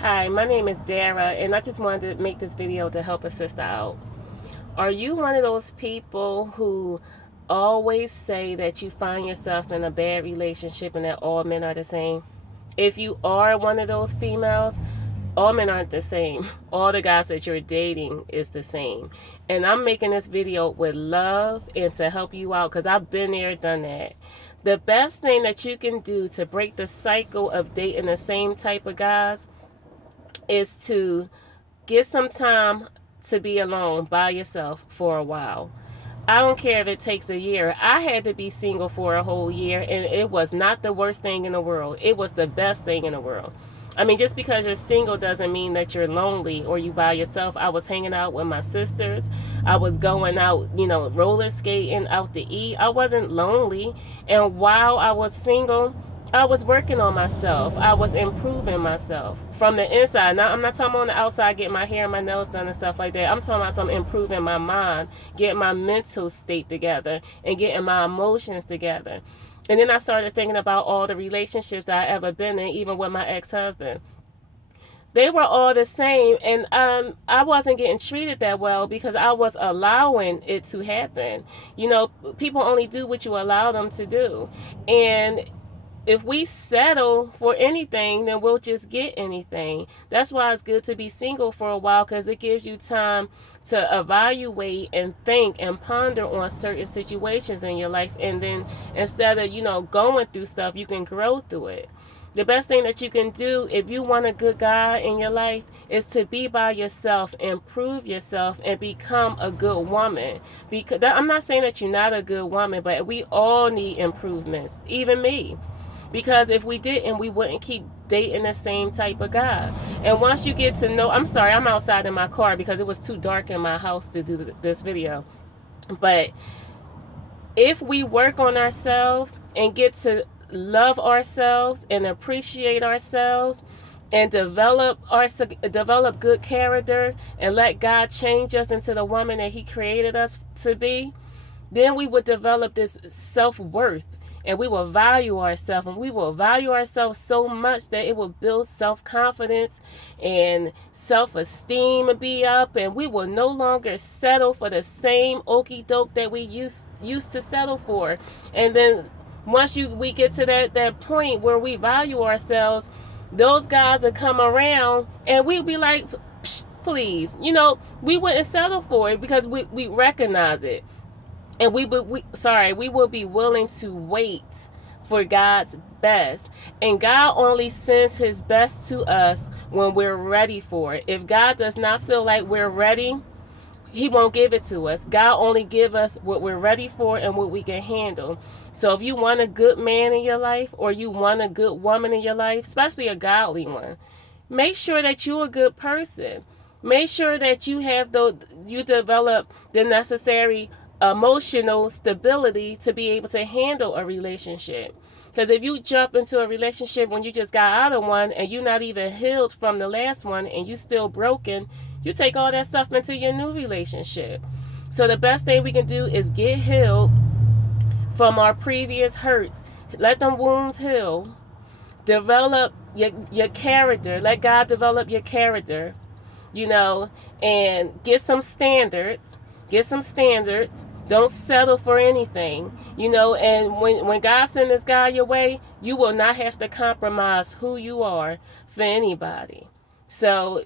Hi, my name is Dara, and I just wanted to make this video to help a sister out. Are you one of those people who always say that you find yourself in a bad relationship and that all men are the same? If you are one of those females, all men aren't the same. All the guys that you're dating is the same. And I'm making this video with love and to help you out because I've been there, done that. The best thing that you can do to break the cycle of dating the same type of guys is to get some time to be alone by yourself for a while. I don't care if it takes a year. I had to be single for a whole year, and it was not the worst thing in the world. It was the best thing in the world. I mean, just because you're single doesn't mean that you're lonely or you by yourself. I was hanging out with my sisters. I was going out, roller skating, out to eat. I wasn't lonely. And while I was single, I was working on myself. I was improving myself from the inside. Now, I'm not talking about on the outside, getting my hair and my nails done and stuff like that. I'm talking about some improving my mind, getting my mental state together, and getting my emotions together. And then I started thinking about all the relationships that I ever been in, even with my ex-husband. They were all the same, and I wasn't getting treated that well because I was allowing it to happen. People only do what you allow them to do. And if we settle for anything, then we'll just get anything. That's why it's good to be single for a while, because it gives you time to evaluate and think and ponder on certain situations in your life. And then instead of, going through stuff, you can grow through it. The best thing that you can do if you want a good guy in your life is to be by yourself, improve yourself, and become a good woman. Because I'm not saying that you're not a good woman, but we all need improvements, even me. Because if we didn't, we wouldn't keep dating the same type of guy. And once you get to know, I'm sorry, I'm outside in my car because it was too dark in my house to do this video. But if we work on ourselves and get to love ourselves and appreciate ourselves and develop good character and let God change us into the woman that he created us to be, then we would develop this self-worth, and we will value ourselves, and we will value ourselves so much that it will build self-confidence and self-esteem be up, and we will no longer settle for the same okey doke that we used to settle for. And then once we get to that point where we value ourselves, those guys will come around and we'll be like, please, we wouldn't settle for it because we recognize it. And we will be willing to wait for God's best. And God only sends his best to us when we're ready for it. If God does not feel like we're ready, he won't give it to us. God only give us what we're ready for and what we can handle. So if you want a good man in your life, or you want a good woman in your life, especially a godly one, make sure that you're a good person. Make sure that you develop the necessary emotional stability to be able to handle a relationship. Because if you jump into a relationship when you just got out of one and you're not even healed from the last one and you still broken, you take all that stuff into your new relationship. So the best thing we can do is get healed from our previous hurts. Let them wounds heal. Develop your character. Let God develop your character, and get some standards. Don't settle for anything, and when God sends this guy your way, you will not have to compromise who you are for anybody. So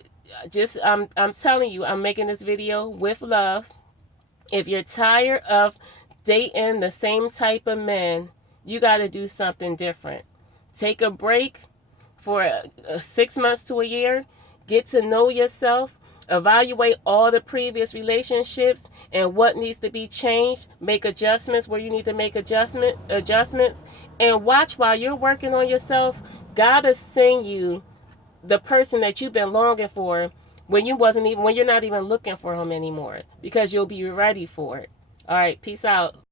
I'm telling you, I'm making this video with love. If you're tired of dating the same type of men, you got to do something different. Take a break for 6 months to a year. Get to know yourself. Evaluate all the previous relationships and what needs to be changed. Make adjustments where you need to make adjustments. And watch while you're working on yourself. God will send you the person that you've been longing for when you're not even looking for him anymore, because you'll be ready for it. All right, peace out.